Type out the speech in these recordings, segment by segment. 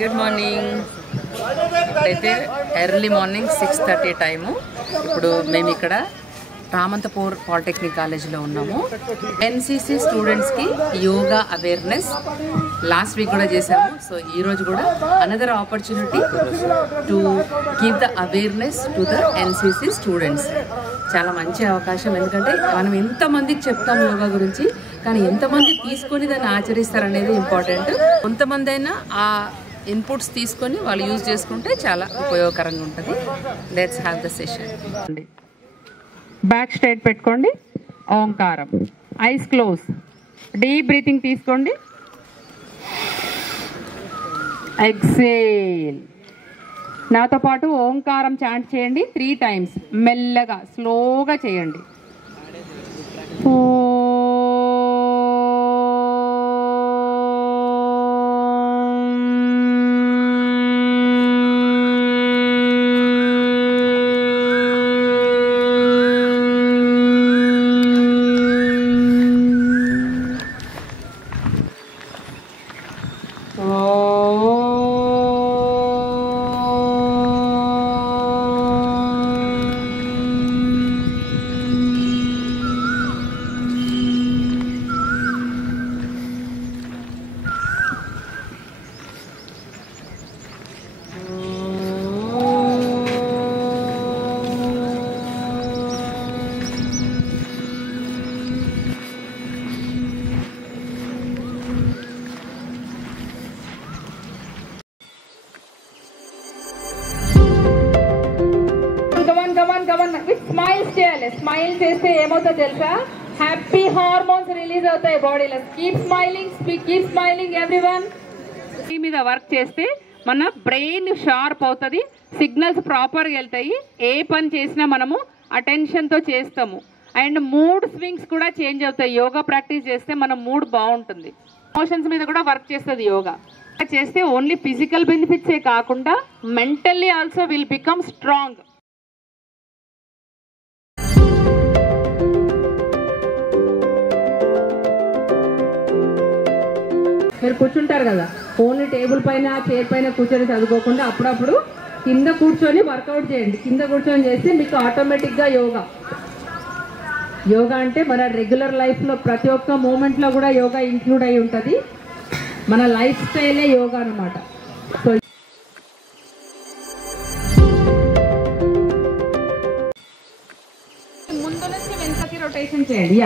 Good morning. అయితే early morning 6:30 time. ఇప్పుడు మేము ఇక్కడ రామంతపూర్ పాలిటెక్నిక్ కాలేజీలో ఉన్నాము. ఎన్సీసీ స్టూడెంట్స్కి యోగా అవేర్నెస్ లాస్ట్ వీక్ కూడా చేశాము. సో ఈరోజు కూడా another opportunity to give the awareness to the NCC students. చాలా మంచి అవకాశం. ఎందుకంటే మనం ఎంతమందికి చెప్తాం యోగా గురించి, కానీ ఎంతమంది తీసుకొని దాన్ని ఆచరిస్తారనేది ఇంపార్టెంట్. కొంతమంది అయినా ఆ ఇన్పుట్స్ తీసుకొని వాళ్ళు యూజ్ చేసుకుంటే చాలా ఉపయోగకరంగా ఉంటుంది. Let's have the session. Back straight పెట్టుకోండి. ఓంకారం. Eyes close. డీప్ బ్రీతింగ్ తీసుకోండి. ఎక్సేల్. నాతో పాటు ఓంకారం చాంట్ చేయండి 3 times. మెల్లగా స్లోగా చేయండి. స్మైల్ చేయాలి. స్మైల్ చేస్తే ఏమవుతుందో తెలుసా? హ్యాపీ హార్మోన్స్ రిలీజ్ అవుతాయి బాడీలో. Keep smiling everyone. ఈ మీద వర్క్ చేస్తే మన బ్రెయిన్ షార్ప్ అవుతుంది, సిగ్నల్స్ ప్రాపర్గా వెళ్తాయి. ఏ పని చేసినా మనము అటెన్షన్తో చేస్తాము. అండ్ మూడ్ స్వింగ్స్ కూడా చేంజ్ అవుతాయి. యోగా ప్రాక్టీస్ చేస్తే మన మూడ్ బాగుంటుంది. ఎమోషన్స్ మీద కూడా వర్క్ చేస్తుంది యోగా. చేస్తే ఓన్లీ ఫిజికల్ బెనిఫిట్సే కాకుండా mentally also will become strong. మీరు కూర్చుంటారు కదా, ఓన్లీ టేబుల్ పైన చైర్ పైన కూర్చొని చదువుకోకుండా అప్పుడప్పుడు కింద కూర్చొని వర్కౌట్ చేయండి. కింద కూర్చొని చేస్తే మీకు ఆటోమేటిక్గా యోగా అంటే మన రెగ్యులర్ లైఫ్లో ప్రతి ఒక్క మూమెంట్లో కూడా యోగా ఇంక్లూడ్ అయి ఉంటుంది. మన లైఫ్ స్టైలే యోగా అనమాట. సో ముందు నుంచి వెనకకి రొటేషన్ చేయండి.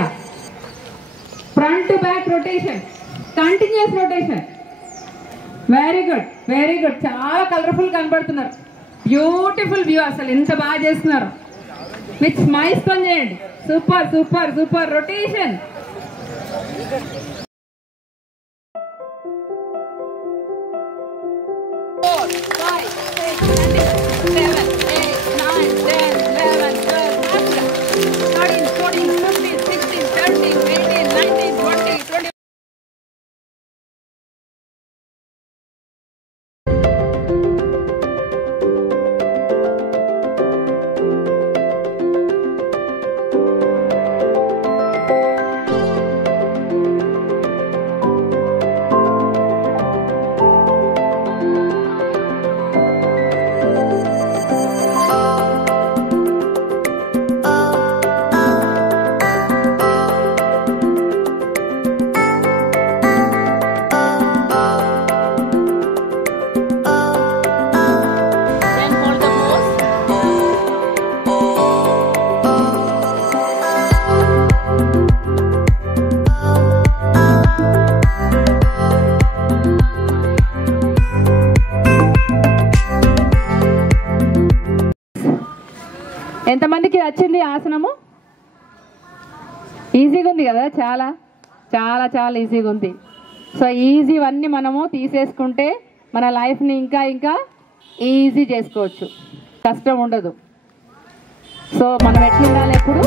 Front to back rotation, continuous rotation. Very good. చాలా కలర్ఫుల్ కనబడుతున్నారు. Beautiful view. అసలు ఎంత బాగా చేస్తున్నారు. విత్ స్మైల్స్ తో చేయండి. Super rotation. ఎంతమందికి వచ్చింది ఆసనము? ఈజీగా ఉంది కదా, చాలా ఈజీగా ఉంది. సో ఈజీవన్నీ మనము తీసేసుకుంటే మన లైఫ్ని ఇంకా ఈజీ చేసుకోవచ్చు, కష్టం ఉండదు. సో మనం ఎట్లుండాలి ఎప్పుడు